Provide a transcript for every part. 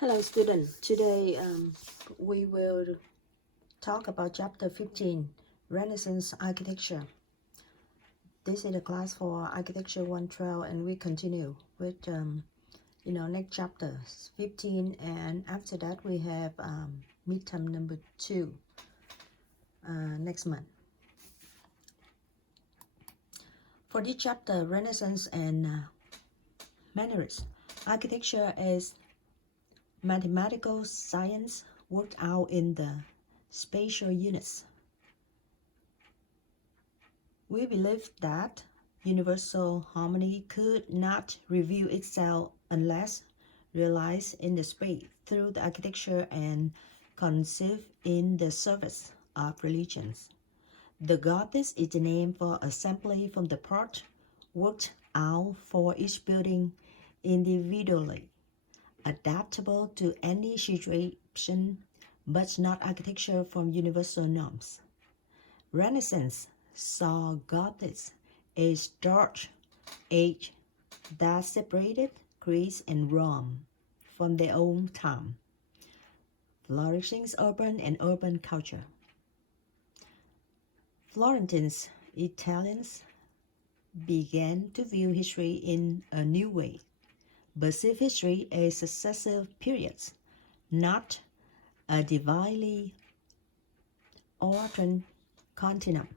Hello students, today we will talk about chapter 15, Renaissance Architecture. This is a class for Architecture 112 and we continue with next chapter 15, and after that we have midterm number 2 next month. For this chapter, Renaissance and Mannerism, architecture is mathematical science worked out in the spatial units. We believe that universal harmony could not reveal itself unless realized in the space through the architecture and conceived in the service of religions. The Gothic is the name for assembly from the part worked out for each building individually, adaptable to any situation, but not architecture from universal norms. Renaissance saw Gothic a dark age that separated Greece and Rome from their own time, flourishing urban culture. Florentines, Italians began to view history in a new way, perceive history as successive periods, not a divinely ordered continuum.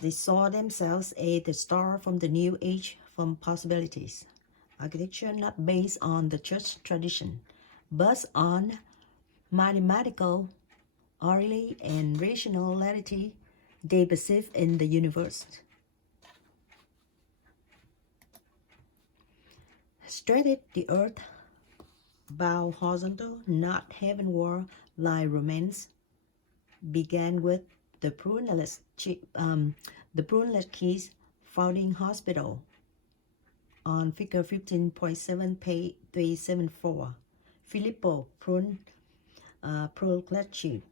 They saw themselves as the star from the new age from possibilities. Architecture not based on the church tradition, but on mathematical orderly and rationality they perceive in the universe. Straighten the earth, bow horizontal, not heavenward like Romance, began with the Brunelleschi Founding Hospital on figure 15.7, page 374. Filippo Brunelleschi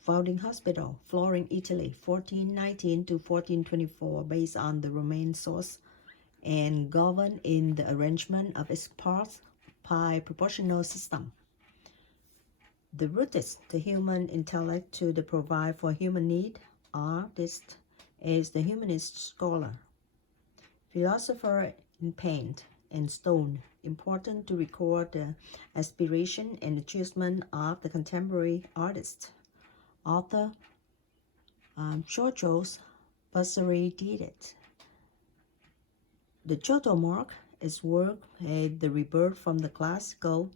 Founding Hospital, Florence, Italy, 1419 to 1424, based on the Roman source and governed in the arrangement of its parts by proportional system. The rooted the human intellect to the provide for human need. Artist is the humanist scholar. Philosopher in paint and stone, important to record the aspiration and achievement of the contemporary artist. Author Giorgio Vasari did it. The Giotto mark is work the rebirth from the classical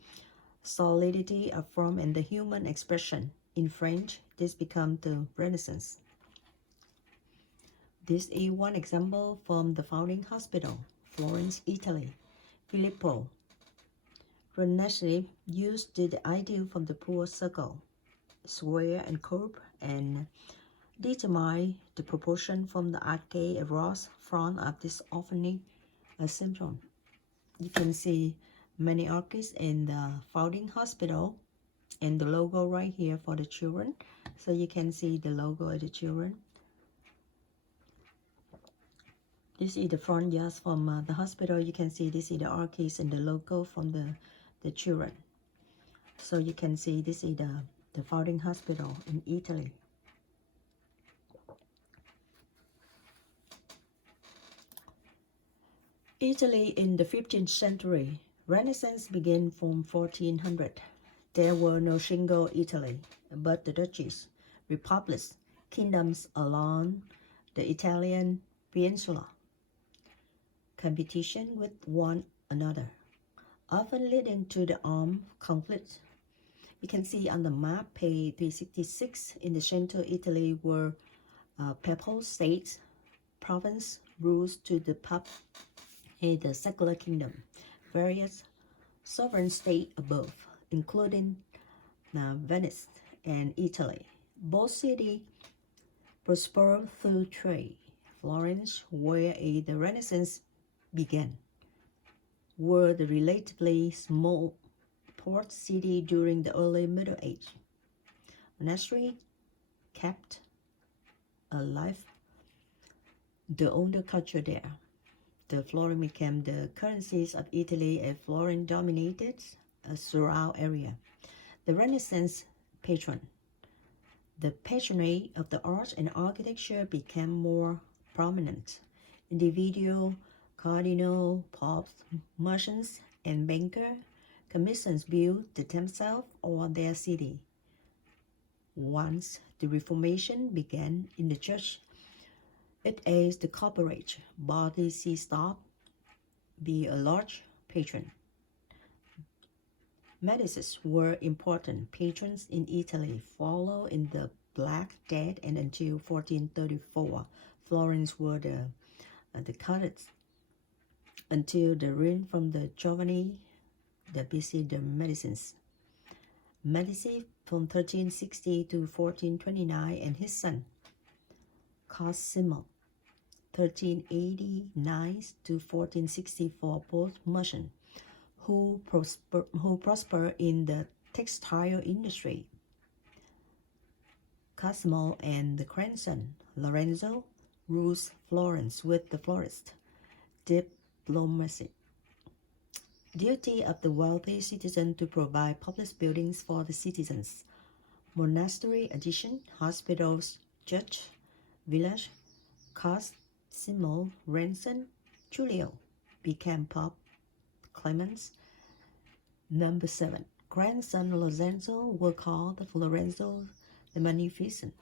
solidity of form and the human expression. In French, this becomes the Renaissance. This is one example from the Founding Hospital, Florence, Italy. Filippo Brunelleschi used the ideal from the poor circle, square and curve, and determine the proportion from the arcade across front of this offering a symptom. You can see many arches in the Founding Hospital and the logo right here for the children. So you can see the logo of the children. This is the front yard from the hospital. You can see this is the arches and the logo from the children. So you can see this is the Founding Hospital in Italy. Italy in the 15th century. Renaissance began from 1400. There were no single Italy, but the duchies, republics, kingdoms along the Italian peninsula. Competition with one another, often leading to the armed conflict. You can see on the map, page 366, in the central Italy were papal states, province rules to the Pope, and the secular kingdom, various sovereign states above, including Venice and Italy. Both cities prospered through trade. Florence, where the Renaissance began, were the relatively small port city during the early Middle Age. Monastery kept alive the older culture there. The florin became the currencies of Italy, a florin dominated a surround area. The Renaissance patron. The patronage of the arts and architecture became more prominent. Individual, cardinal, popes, merchants, and bankers commissions built themselves or their city. Once the Reformation began in the church, it is the corporate body stopped be a large patron. Medicis were important patrons in Italy, followed in the Black Death, and until 1434, Florence were the cardinals until the reign from the Giovanni the BC the Medicines. Medici from 1360 to 1429 and his son Cosimo 1389 to 1464, both merchants who prosper in the textile industry. Cosimo and the grandson Lorenzo rules Florence with the florist diplomacy. Duty of the wealthy citizen to provide public buildings for the citizens. Monastery addition, hospitals, church, village. Cosimo, Ransom, Giulio became Pope Clemens number 7. Grandson Lorenzo were called Lorenzo the Magnificent.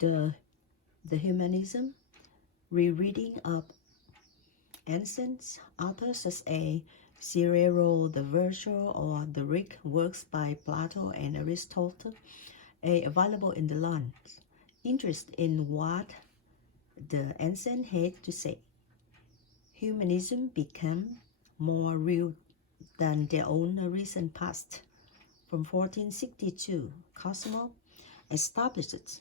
The humanism, rereading of ancient authors such as Cicero the Virtual or the Greek works by Plato and Aristotle are available in the land. Interest in what the ancient had to say. Humanism became more real than their own recent past. From 1462, Cosimo established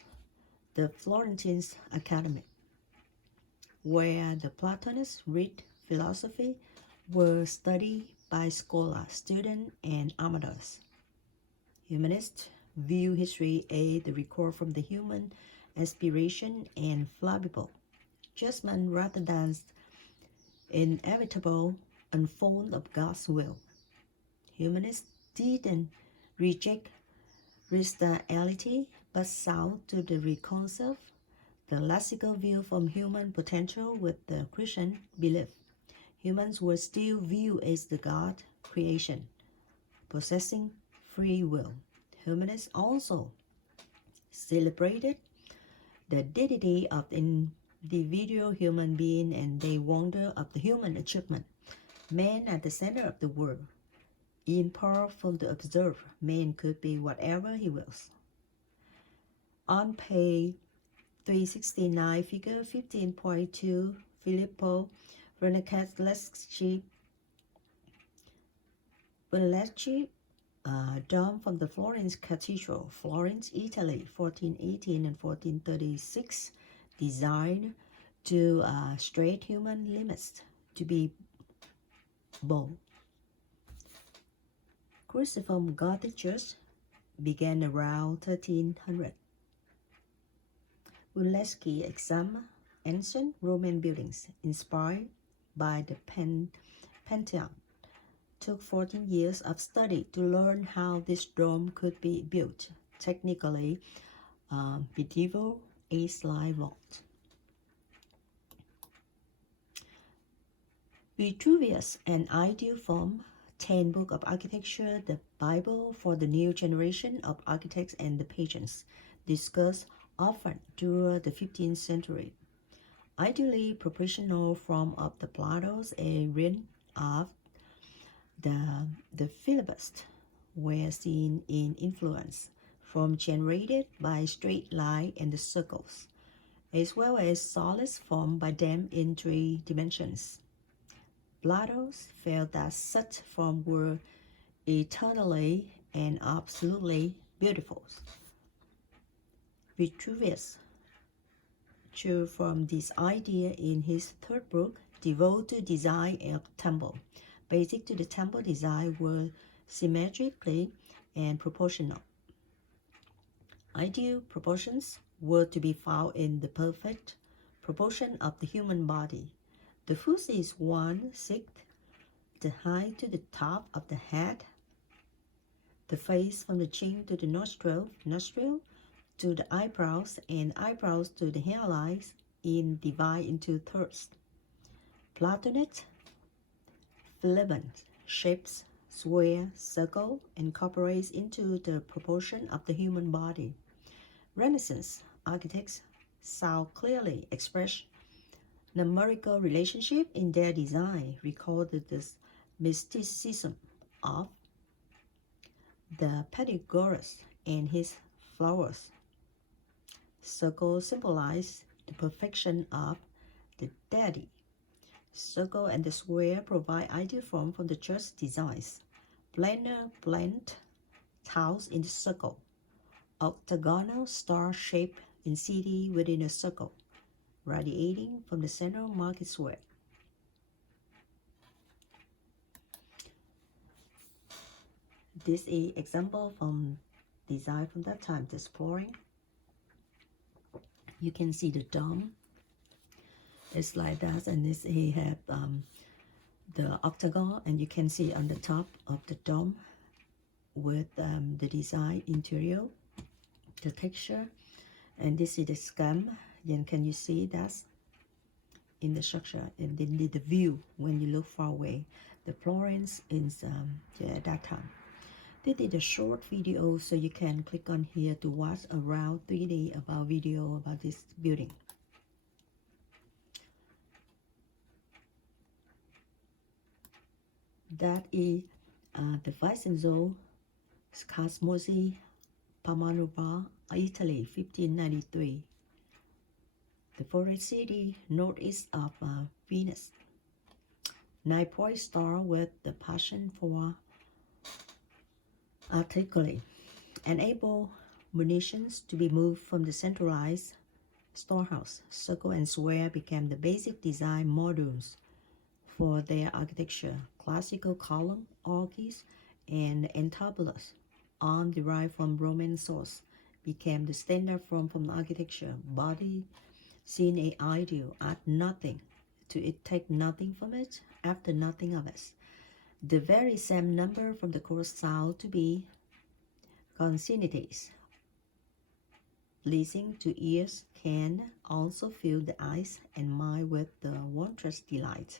the Florentine Academy, where the Platonists read philosophy were studied by scholars, students, and amateurs. Humanists view history as the record from the human aspiration and fallible judgment rather than inevitable unfold of God's will. Humanists didn't reject rationality but sought to reconcile the classical view from human potential with the Christian belief. Humans were still viewed as the God creation, possessing free will. Humanists also celebrated the dignity of the individual human being and the wonder of the human achievement. Man at the center of the world. In part from the observer, man could be whatever he wills. On page 369, figure 15.2, Filippo Brunelleschi, dome from the Florence Cathedral, Florence, Italy, 1418 and 1436, designed to straight human limits to be bold. Cruciform Gothic Church began around 1300. Brunelleschi examined ancient Roman buildings inspired by the Pantheon. Took 14 years of study to learn how this dome could be built. Technically, medieval ace-like vault. Vitruvius, an ideal form, 10 book of architecture, the Bible for the new generation of architects and the patrons, discussed often during the 15th century. Ideally proportional form of the Plato's a reign of the filibust were seen in influence from generated by straight line and the circles, as well as solids formed by them in 3 dimensions. Plato felt that such forms were eternally and absolutely beautiful. Vitruvius drew from this idea in his 3rd book, devoted to design of temple. Basic to the temple design were symmetrically and proportional. Ideal proportions were to be found in the perfect proportion of the human body. The foot is 1/6 the height to the top of the head, the face from the chin to the nostril to the eyebrows, and eyebrows to the hairlines in divide into thirds. Platonic, filament shapes, square, circle, incorporates into the proportion of the human body. Renaissance architects saw clearly expressed numerical relationship in their design, recorded this mysticism of the Pythagoras and his flowers. Circle symbolized the perfection of the deity. Circle and the square provide ideal form from the church designs. Planar blend tiles in the circle. Octagonal star shape in city within a circle, radiating from the central market square. This is example from design from that time, the exploring. You can see the dome. It's like that, and this he have the octagon, and you can see on the top of the dome with the design interior, the texture, and this is the scam. Then can you see that in the structure, and then the view when you look far away, the Florence is at that time. This is a short video, so you can click on here to watch around 3D about video about this building. That is the Vincenzo Scasmozzi, Pamanova, Italy, 1593. The forest city northeast of Venus. 9-point star with the passion for articulate. Enable munitions to be moved from the centralized storehouse. Circle and square became the basic design modules for their architecture. Classical column, arches, and entablatures, all derived from Roman source, became the standard form from architecture. Body seen a ideal, add nothing to it, take nothing from it, after nothing of it. The very same number from the core style to be consonantes, pleasing to ears, can also fill the eyes and mind with the wondrous delight.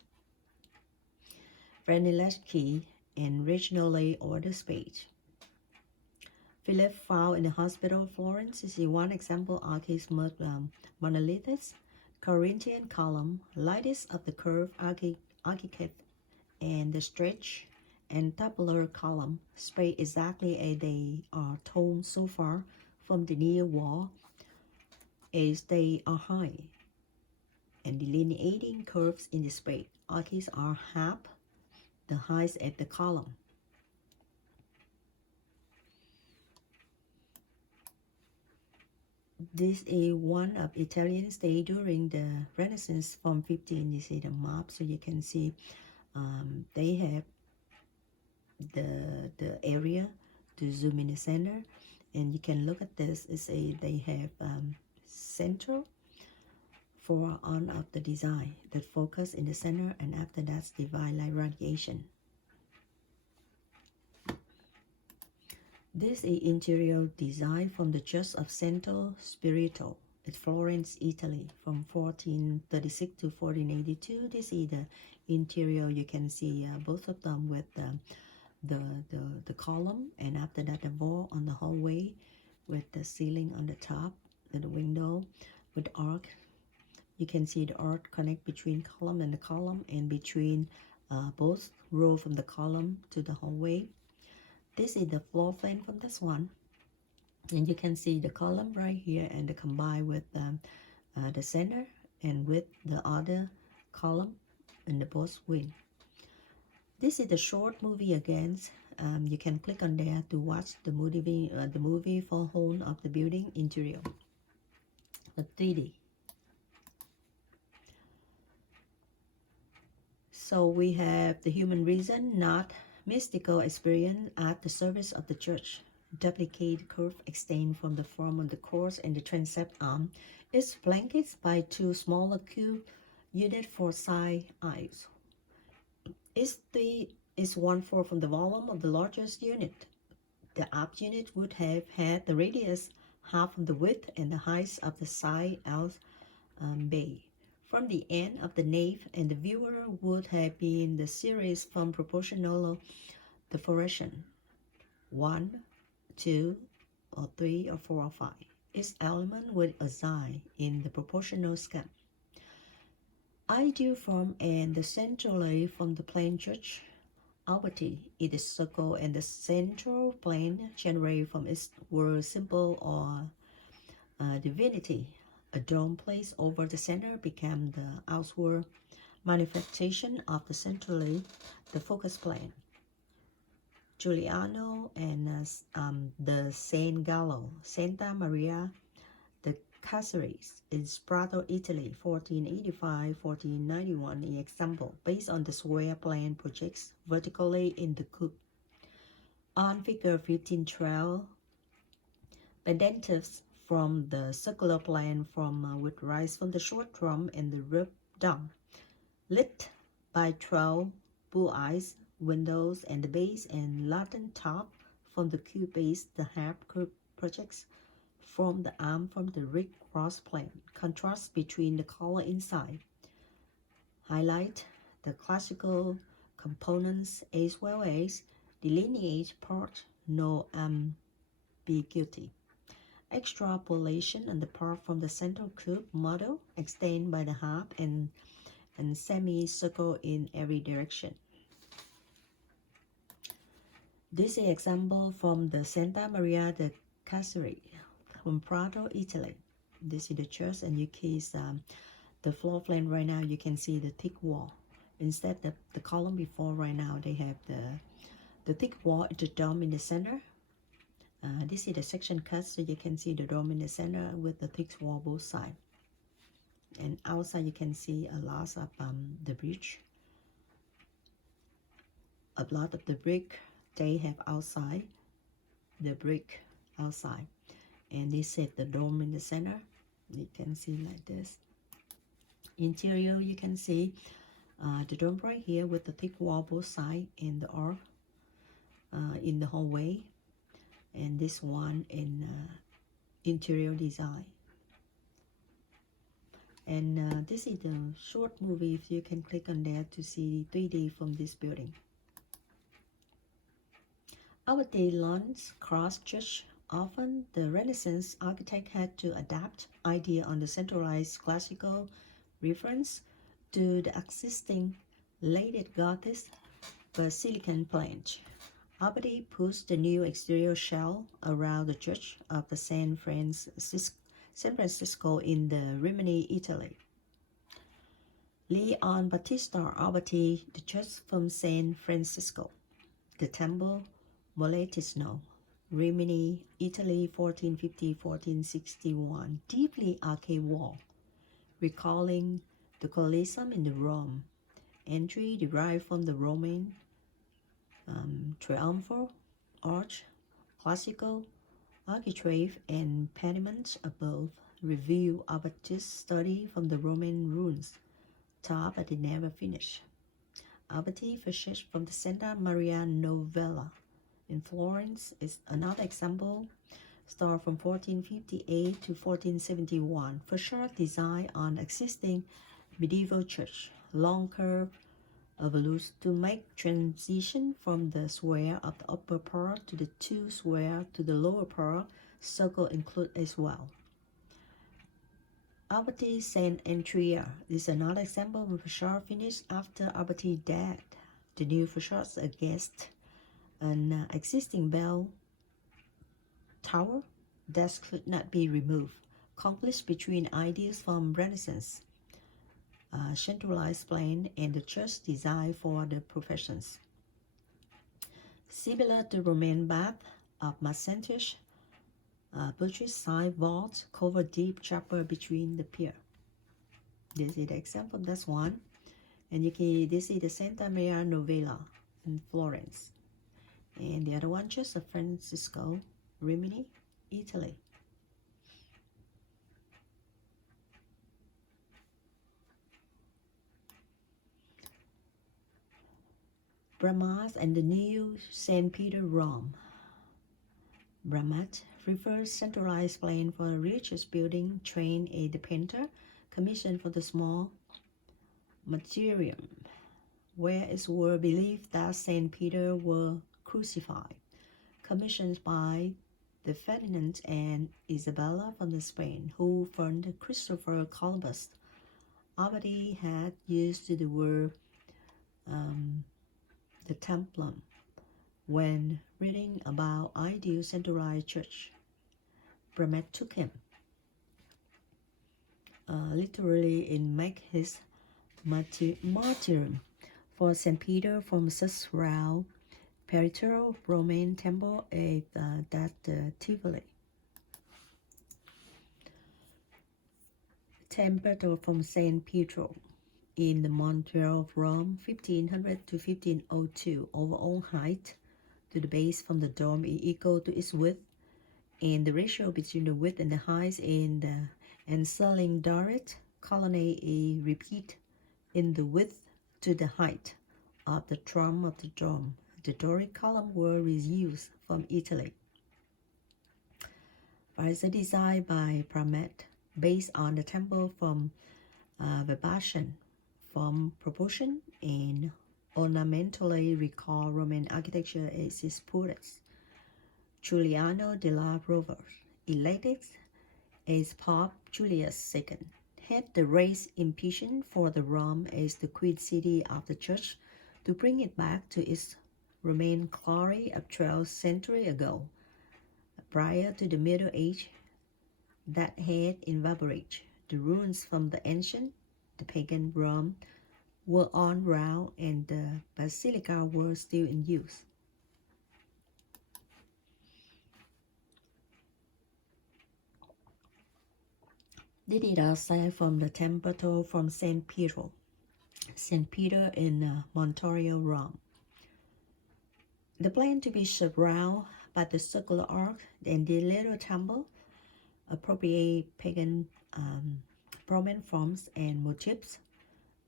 Branilaski and regionally ordered space. Philip found in the hospital of Florence is one example arches monoliths, Corinthian column, lightest of the curved architrave, and the stretch and tabular column, spaced exactly as they are torn so far from the near wall as they are high, and delineating curves in the space. Arches are half the height of the column. This is one of Italian state during the Renaissance from 15. You see the map, so you can see they have the area to zoom in the center, and you can look at this. They have central for on of the design that focus in the center, and after that's divide light radiation. This is interior design from the Church of Santo Spirito at Florence, Italy, from 1436 to 1482. This is the interior. You can see both of them with the column, and after that the wall on the hallway with the ceiling on the top, and the window with arc. You can see the arc connect between column and the column, and between both row from the column to the hallway. This is the floor plan from this one, and you can see the column right here, and the combine with the center and with the other column in the both wing. This is the short movie again. You can click on there to watch the movie for whole of the building interior. The 3D. So we have the human reason, not mystical experience at the service of the church. duplicate curve extend from the form of the course and the transept arm is flanked by two smaller cube units for side eyes. Is 1/4 from the volume of the largest unit. The up unit would have had the radius half of the width and the height of the side bay. From the end of the nave, and the viewer would have been the series from proportional deformation 1, 2, or 3, or 4, or 5. Each element would assign in the proportional scheme. Ideal form and the centrally from the plane church Alberti is the circle and the central plane generated from its word symbol or divinity. A dome placed over the center became the outward manifestation of the centrally, the focus plane. Giuliano and the San Gallo, Santa Maria the Caceres in Prato, Italy, 1485-1491, an example based on the square plane projects vertically in the cube. On figure 1512, pendentives from the circular plane would rise from the short drum and the roof down, lit by 12 bull-eyes windows and the base and Latin top from the cube base. The half cube projects from the arm from the rig cross plane. Contrast between the color inside. Highlight the classical components as well as delineate part, no ambiguity. Extrapolation on the part from the central cube model extend by the half and semicircle in every direction. This is example from the Santa Maria de Caceres from Prato, Italy. This is the church, and you can see the floor plan right now. You can see the thick wall. Instead of the column before, right now they have the thick wall, the dome in the center. This is the section cut, so you can see the dome in the center with the thick wall both sides. And outside you can see a lot of the bridge. A lot of the brick they have outside, the brick outside, and they set the dome in the center. You can see like this. Interior, you can see the dome right here with the thick wall both sides and the arc in the hallway, and this one in interior design. And this is the short movie. If you can click on there to see 3D from this building. Our day Lawrence Cross Church. Often the Renaissance architect had to adapt idea on the centralized classical reference to the existing late Gothic basilican plan. Alberti puts the new exterior shell around the Church of the San Francisco in the Rimini, Italy. Leon Battista Alberti, the church from San Francisco. The Temple Moletisno, Rimini, Italy, 1450-1461, deeply arcade wall, recalling the Colosseum in the Rome. Entry derived from the Roman triumphal arch, classical architrave, and pediment above. Review Alberti's study from the Roman ruins, top but it never finished. Alberti purchased from the Santa Maria Novella in Florence is another example. Start from 1458 to 1471. Facade design on existing medieval church. Long curve evolutes to make transition from the square of the upper part to the two square to the lower part. Circle include as well. Alberti Saint Andrea is another example of facade finish after Alberti death. The new facades against an existing bell tower that could not be removed. Conflicts between ideas from Renaissance, centralized plan, and the church design for the professions. Similar to Roman bath of Macentius, buttress side vault cover deep chapel between the pier. This is the example. That's one, and you can. This is the Santa Maria Novella in Florence, and the other one just San Francisco. Rimini, Italy. Brahmas and the new St. Peter, Rome. Brahmat refers centralized plan for a religious building, trained a painter, commissioned for the small martyrium, where it were believed that St. Peter were crucified, commissioned by the Ferdinand and Isabella from the Spain, who funded Christopher Columbus. Abadi had used the word the Templum when reading about ideal centralized church. Brahmat took him literally in make his martyrdom for St. Peter from Cesareo, Peritoral Roman temple at Tivoli. Temple from St. Pietro in the Montreal of Rome, 1500 to 1502, overall height to the base from the dome is equal to its width, and the ratio between the width and the height in the encircling Doric colonnade is repeat in the width to the height of the trunk of the dome. The Doric column were reused from Italy. As a design by Brahmat, based on the temple from Vespasian, from proportion and ornamentally recall Roman architecture as its purest. Giuliano della Rovere, elected as Pope Julius II, had the raised impatient for the Rome as the queen city of the church to bring it back to its Roman glory of 12th century ago, prior to the Middle Age that had evaporated. The ruins from the ancient, the pagan Rome were on round and the basilica were still in use. This is aside from the temple from St. Peter in Montreal, Rome. The plan to be surrounded by the circular arch and the little temple appropriate pagan Roman forms and motifs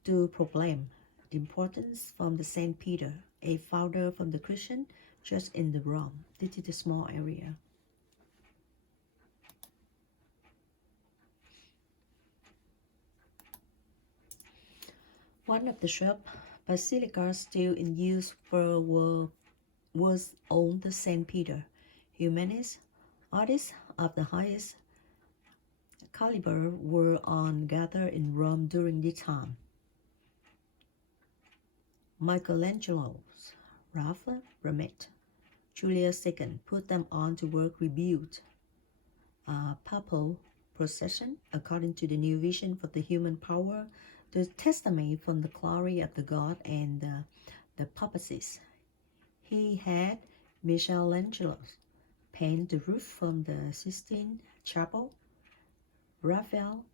to proclaim the importance from the St. Peter, a founder from the Christian church in the Rome. This is a small area. One of the 12 basilicas still in use was on the St. Peter. Humanists, artists of the highest caliber were on gather in Rome during this time. Michelangelo's, Raphael, Rembrandt, Julius II put them on to work rebuild a papal procession according to the new vision for the human power, the testimony from the glory of the God and the papacies. He had Michelangelo paint the roof from the Sistine Chapel. Raphael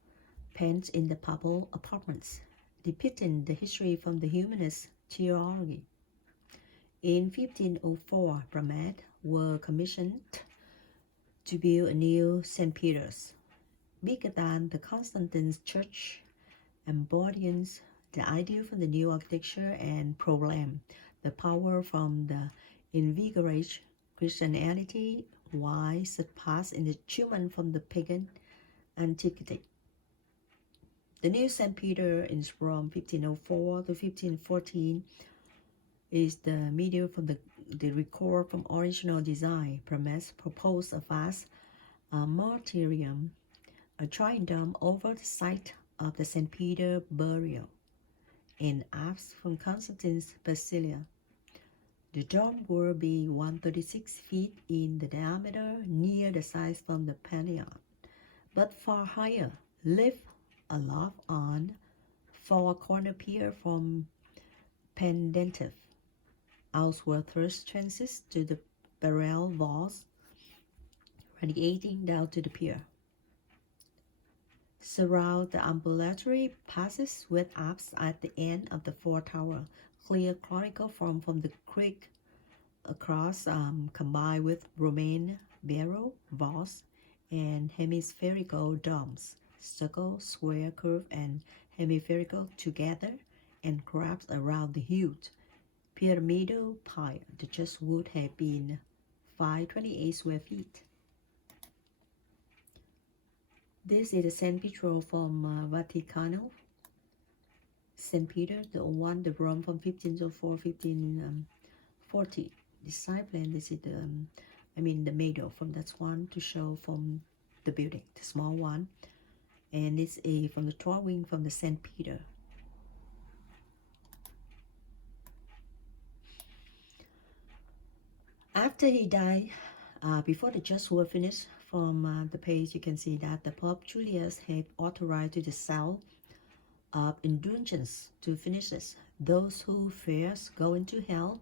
paints in the papal apartments, depicting the history from the humanist theology. In 1504, Brahmat were commissioned to build a new St. Peter's, bigger than the Constantine Church, embodying the ideal from the new architecture and proclaim the power from the invigorated Christianity while surpassed in achievement from the pagan antiquity. The new St. Peter in Rome, 1504 to 1514, is the medium from the record from original design. Brahmat proposed a vast martyrium, a triangle over the site of the St. Peter burial, and apse from Constantine's Basilica. The dome will be 136 feet in the diameter, near the size from the Pantheon, but far higher, lift aloft on four corner pier from pendentive outward thrust transit to the barrel walls, radiating down to the pier. Surround the ambulatory passes with apse at the end of the four tower, clear conical form from the creek across, combined with Roman barrel, vase, and hemispherical domes, circle, square, curve, and hemispherical together, and crafts around the huge pyramidal pile. The church would have been 528 square feet. This is the San Pietro from Vaticano. St. Peter, the one, the Rome from 1504, 1540. The side plan, this is the, the middle from that one to show from the building, the small one. And it's from the drawing from the St. Peter. After he died, before the just were finished, from the page you can see that the Pope Julius had authorized to the sale of indulgence to finish this. Those who first go into hell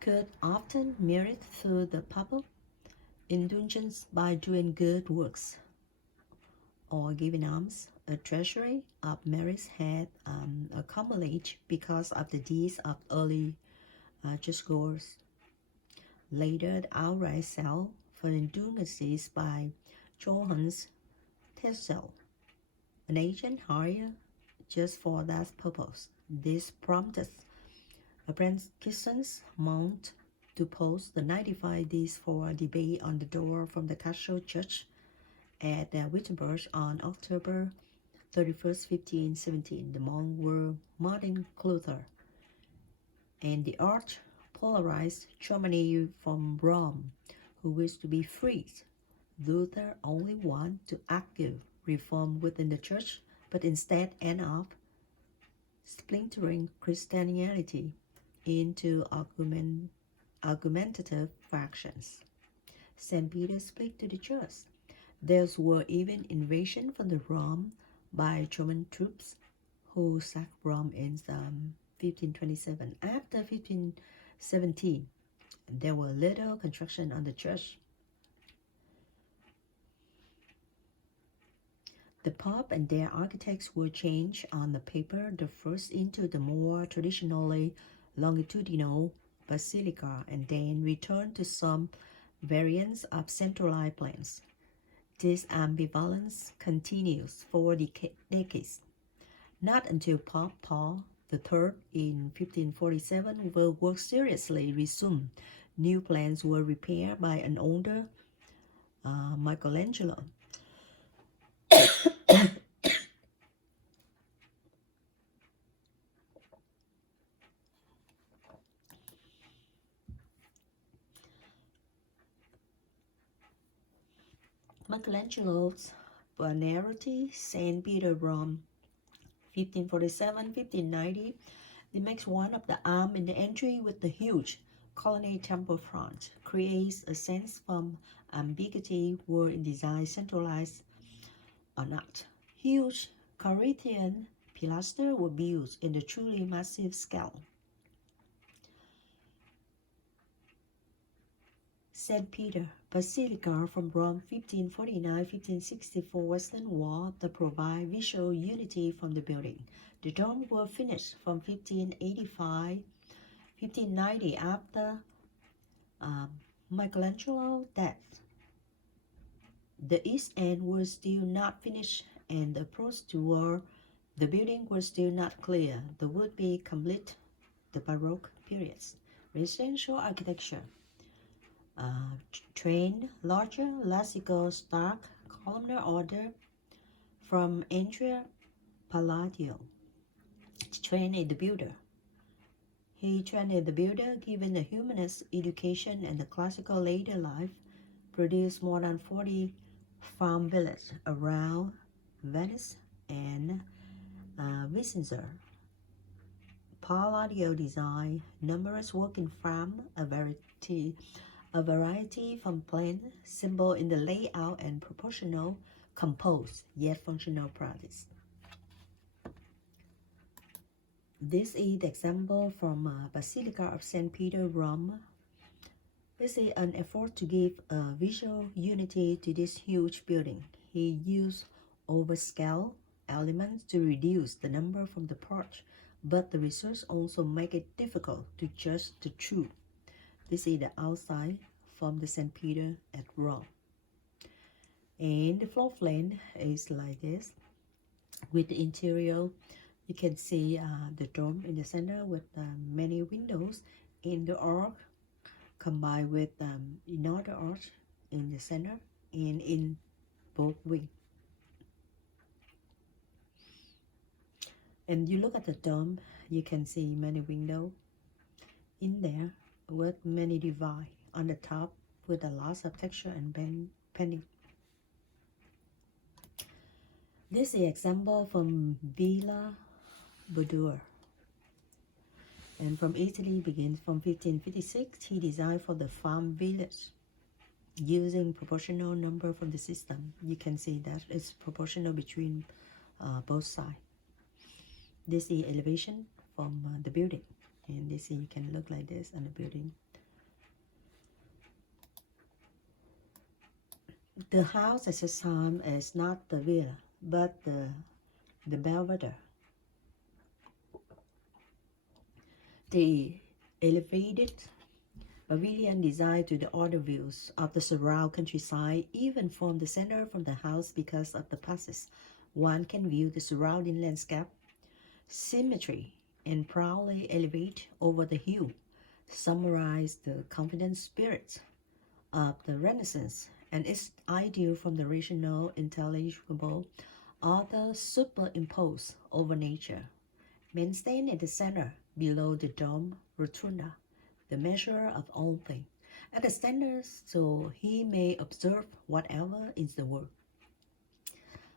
could often merit through the papal indulgence by doing good works or giving alms. A treasury of merits had accumulated because of the deeds of early churchgoers. Later, the outright sale for indulgences by Johannes Tetzel, an agent hired just for that purpose. This prompted a Franciscan monk to post the 95 days for debate on the door from the Castle Church at Wittenberg on October 31st, 1517. The monks were Martin Luther and the arch-polarized Germany from Rome, who wished to be freed. Luther only wanted to argue reform within the church, but instead ended up splintering Christianity into argumentative factions. St. Peter split to the church. There were even invasions from the Rome by German troops who sacked Rome in 1527. After 1517, there were little construction on the church. The Pope and their architects were changed on the paper, the first into the more traditionally longitudinal basilica, and then returned to some variants of centralized plans. This ambivalence continues for decades. Not until Pope Paul III in 1547 will work seriously resumed. New plans were prepared by an older Michelangelo. Michelangelo's Buonarroti, St. Peter, Rome, 1547-1590. It makes one of the arm in the entry with the huge colonnade temple front, creates a sense from ambiguity were in design centralized or not. Huge Corinthian pilasters were built in the truly massive scale. St. Peter Basilica from Rome, 1549-1564, western wall that provide visual unity from the building. The dome were finished from 1585-1590 after Michelangelo's death. The east end was still not finished and the approach toward the building was still not clear. The would be complete the Baroque periods. Residential architecture. Trained, larger, classical, stark, columnar order from Andrea Palladio. Trained in the builder. He trained in the builder, given the humanist education and the classical later life, produced more than 40 farm villages around Venice and Vicenza. Palladio designed numerous working farms, a variety from plain, simple in the layout and proportional, composed, yet functional practice. This is the example from Basilica of St. Peter, Rome. This is an effort to give a visual unity to this huge building. He used overscale elements to reduce the number from the porch, but the results also make it difficult to judge the truth. This is the outside from the St. Peter at Rome. And the floor plan is like this. With the interior, you can see the dome in the center with many windows in the arc, combined with another arch in the center and in both wings. And you look at the dome, you can see many windows in there with many divides on the top with a lot of texture and painting. This is an example from Villa Bordeaux, and from Italy, begins from 1556. He designed for the farm village using proportional number from the system. You can see that it's proportional between both sides. This is elevation from the building, and this you can look like this on the building. The house at this time is not the villa, but the Belvedere. The elevated pavilion designed to the other views of the surrounding countryside, even from the center from the house. Because of the passes, one can view the surrounding landscape, symmetry, and proudly elevate over the hill, summarize the confident spirit of the Renaissance and its ideal from the rational, intelligible, other superimposed over nature. Men stand at the center, below the dome rotunda, the measure of all things, at the standard so he may observe whatever is the work.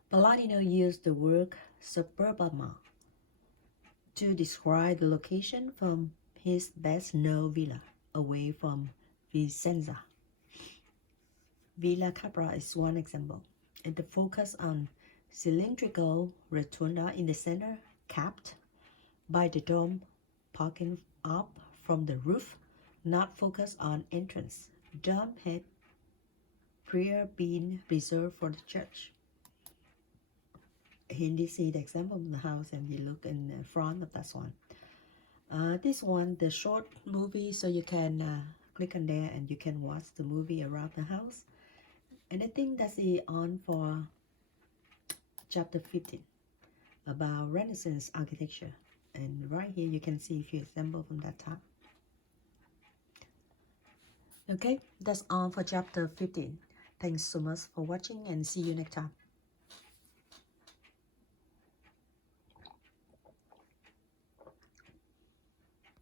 Palladino used the word suburbama to describe the location from his best-known villa, away from Vicenza. Villa Capra is one example, and the focus on cylindrical rotunda in the center, capped by the dome poking up from the roof, not focused on entrance. Dome had prior been reserved for the church. And you see the example of the house, and you look in the front of that one. This one, the short movie, so you can click on there and you can watch the movie around the house. And I think that's it on for chapter 15 about Renaissance architecture. And right here you can see a few examples from that time. Okay, that's all for chapter 15. Thanks so much for watching, and see you next time.